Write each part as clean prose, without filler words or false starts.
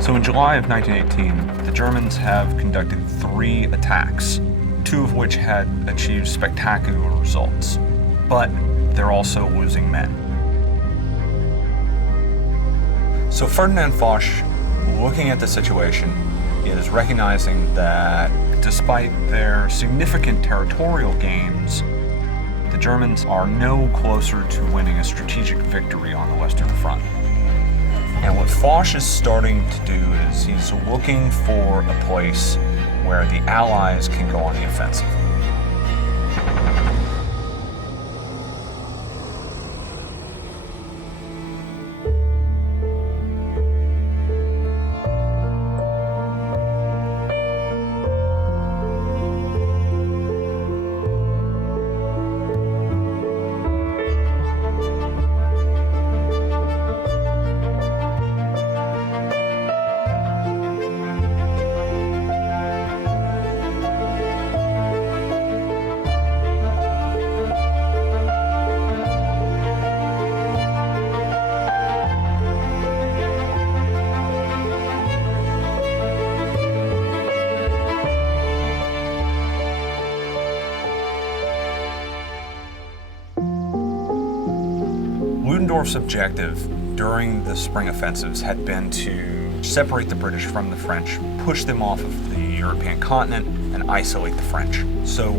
So in July of 1918, the Germans have conducted 3 attacks, 2 of which had achieved spectacular results. But they're also losing men. So Ferdinand Foch, looking at the situation, is recognizing that despite their significant territorial gains, the Germans are no closer to winning a strategic victory on the Western Front. And what Foch is starting to do is he's looking for a place where the Allies can go on the offensive. Ludendorff's objective during the spring offensives had been to separate the British from the French, push them off of the European continent, and isolate the French. So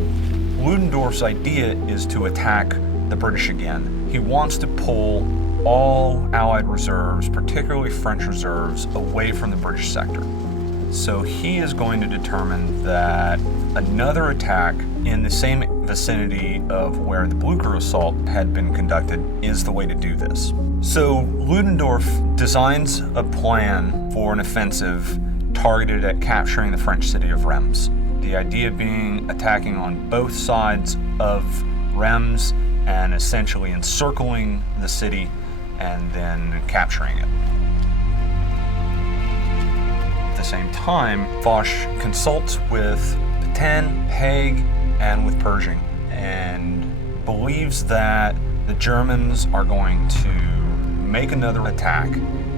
Ludendorff's idea is to attack the British again. He wants to pull all Allied reserves, particularly French reserves, away from the British sector. So he is going to determine that another attack in the same vicinity of where the Blucher assault had been conducted is the way to do this. So Ludendorff designs a plan for an offensive targeted at capturing the French city of Reims. The idea being attacking on both sides of Reims and essentially encircling the city and then capturing it. At the same time, Foch consults with Pétain, Haig, and with Pershing, and believes that the Germans are going to make another attack,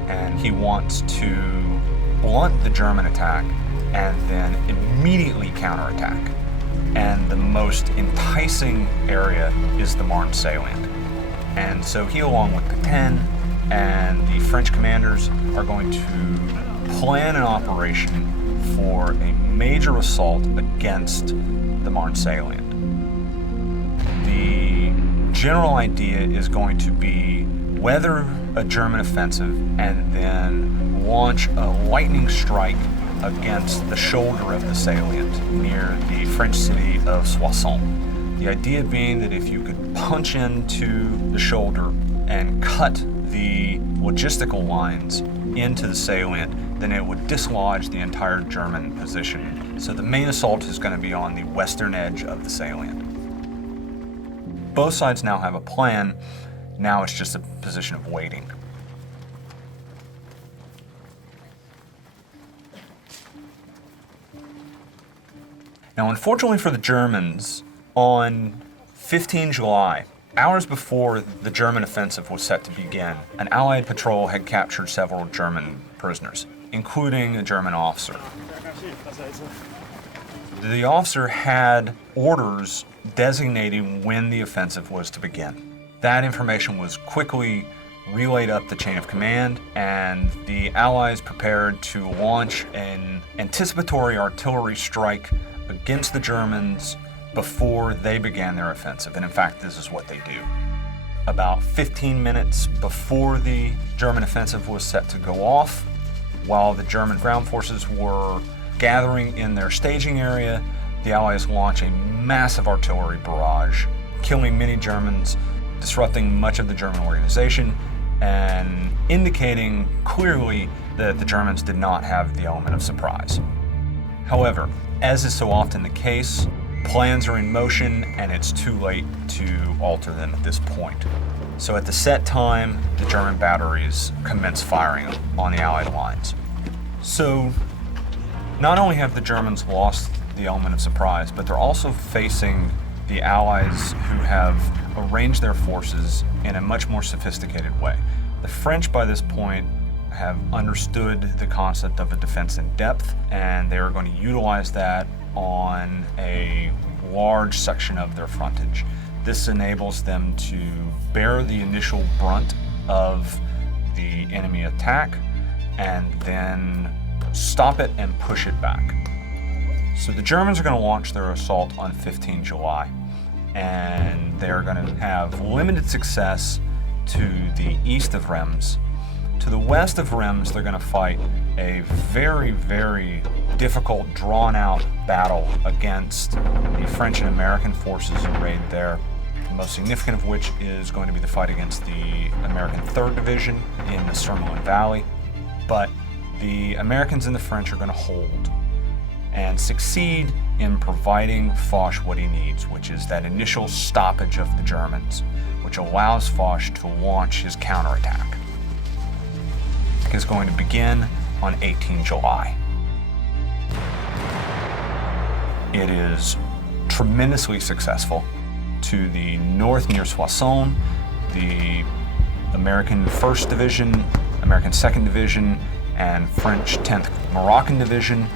and he wants to blunt the German attack and then immediately counterattack. And the most enticing area is the Marne salient. And so he, along with Pétain and the French commanders, are going to plan an operation for a major assault against the Marne salient. The general idea is going to be weather a German offensive and then launch a lightning strike against the shoulder of the salient near the French city of Soissons. The idea being that if you could punch into the shoulder and cut the logistical lines into the salient, then it would dislodge the entire German position. So the main assault is going to be on the western edge of the salient. Both sides now have a plan. Now it's just a position of waiting. Now, unfortunately for the Germans, on 15 July, hours before the German offensive was set to begin, an Allied patrol had captured several German prisoners, including a German officer. The officer had orders designating when the offensive was to begin. That information was quickly relayed up the chain of command, and the Allies prepared to launch an anticipatory artillery strike against the Germans before they began their offensive. And in fact, this is what they do. About 15 minutes before the German offensive was set to go off, while the German ground forces were gathering in their staging area, the Allies launch a massive artillery barrage, killing many Germans, disrupting much of the German organization, and indicating clearly that the Germans did not have the element of surprise. However, as is so often the case, plans are in motion and it's too late to alter them at this point. So at the set time, the German batteries commence firing on the Allied lines. So not only have the Germans lost the element of surprise, but they're also facing the Allies who have arranged their forces in a much more sophisticated way. The French by this point have understood the concept of a defense in depth, and they are going to utilize that on a large section of their frontage. This enables them to bear the initial brunt of the enemy attack and then stop it and push it back. So the Germans are going to launch their assault on 15 July, and they're going to have limited success to the east of Reims. To the west of Reims, they're going to fight a very, very difficult, drawn-out battle against the French and American forces arrayed there, the most significant of which is going to be the fight against the American 3rd Division in the Surmelin Valley. But the Americans and the French are going to hold and succeed in providing Foch what he needs, which is that initial stoppage of the Germans, which allows Foch to launch his counterattack. It is going to begin on 18 July. It is tremendously successful. To the north near Soissons, the American 1st Division, American 2nd Division, and French 10th Moroccan Division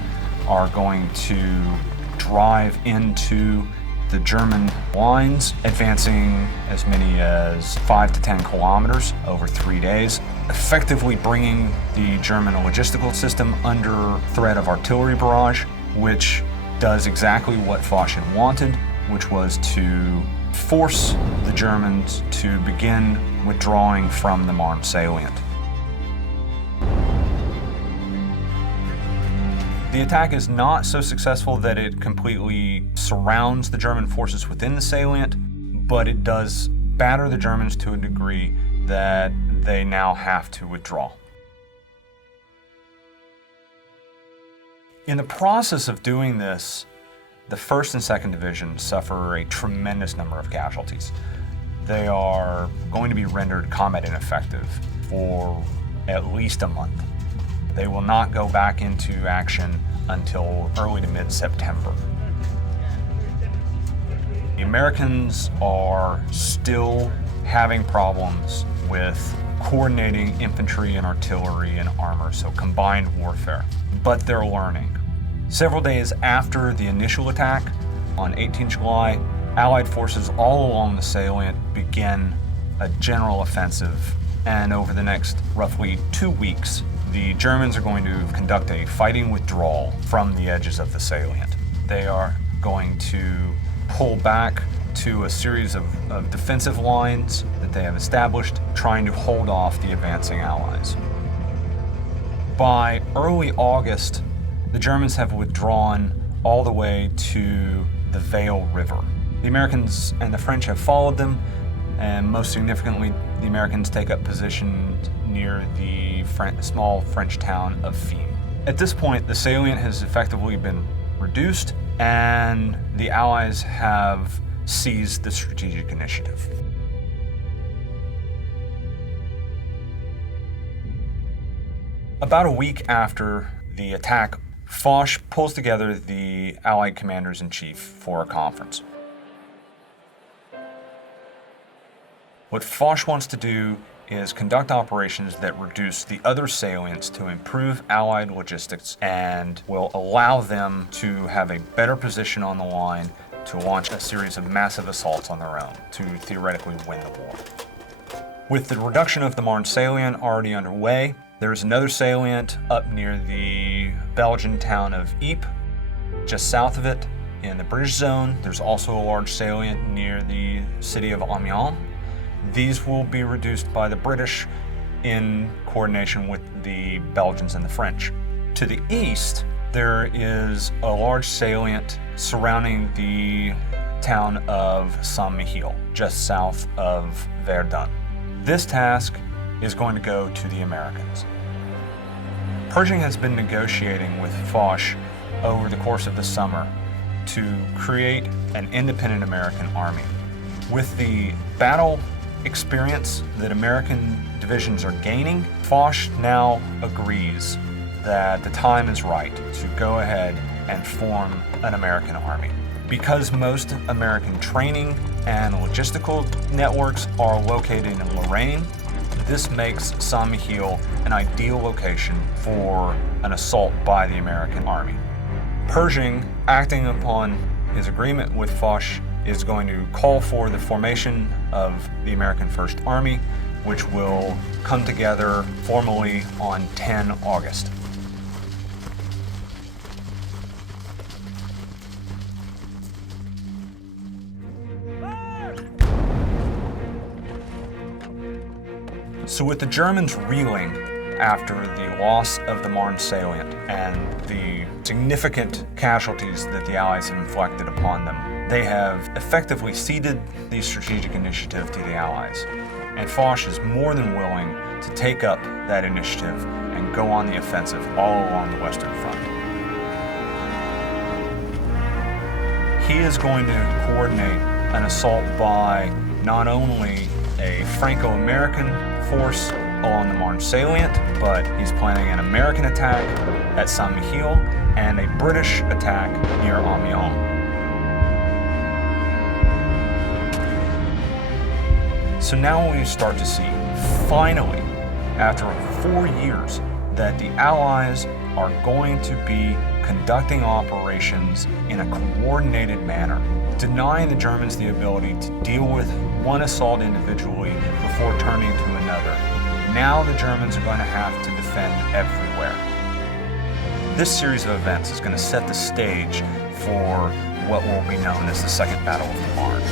are going to drive into the German lines, advancing as many as 5 to 10 kilometers over 3 days, effectively bringing the German logistical system under threat of artillery barrage, which does exactly what Foch had wanted, which was to force the Germans to begin withdrawing from the Marne salient. The attack is not so successful that it completely surrounds the German forces within the salient, but it does batter the Germans to a degree that they now have to withdraw. In the process of doing this, the 1st and 2nd Division suffer a tremendous number of casualties. They are going to be rendered combat ineffective for at least a month. They will not go back into action until early to mid-September. The Americans are still having problems with coordinating infantry and artillery and armor, so combined warfare, but they're learning. Several days after the initial attack, on 18 July, Allied forces all along the salient begin a general offensive, and over the next roughly 2 weeks, the Germans are going to conduct a fighting withdrawal from the edges of the salient. They are going to pull back to a series of defensive lines that they have established, trying to hold off the advancing Allies. By early August, the Germans have withdrawn all the way to the Veyle River. The Americans and the French have followed them, and most significantly, the Americans take up position near the small French town of Fimes. At this point, the salient has effectively been reduced, and the Allies have seized the strategic initiative. About a week after the attack, Foch pulls together the Allied commanders-in-chief for a conference. What Foch wants to do is conduct operations that reduce the other salients to improve Allied logistics and will allow them to have a better position on the line to launch a series of massive assaults on their own to theoretically win the war. With the reduction of the Marne salient already underway, there is another salient up near the Belgian town of Ypres, just south of it in the British zone. There's also a large salient near the city of Amiens. These will be reduced by the British in coordination with the Belgians and the French. To the east, there is a large salient surrounding the town of Saint-Mihiel, just south of Verdun. This task is going to go to the Americans. Pershing has been negotiating with Foch over the course of the summer to create an independent American army. With the battle experience that American divisions are gaining, Foch now agrees that the time is right to go ahead and form an American army. Because most American training and logistical networks are located in Lorraine, this makes St. Mihiel an ideal location for an assault by the American army. Pershing, acting upon his agreement with Foch, is going to call for the formation of the American First Army, which will come together formally on 10 August. So with the Germans reeling after the loss of the Marne salient and the significant casualties that the Allies have inflicted upon them, they have effectively ceded the strategic initiative to the Allies. And Foch is more than willing to take up that initiative and go on the offensive all along the Western Front. He is going to coordinate an assault by not only a Franco-American force along the Marne salient, but he's planning an American attack at St. Mihiel and a British attack near Amiens. So now we start to see, finally, after 4 years, that the Allies are going to be conducting operations in a coordinated manner, denying the Germans the ability to deal with one assault individually before turning to another. Now the Germans are going to have to defend everywhere. This series of events is going to set the stage for what will be known as the Second Battle of the Marne.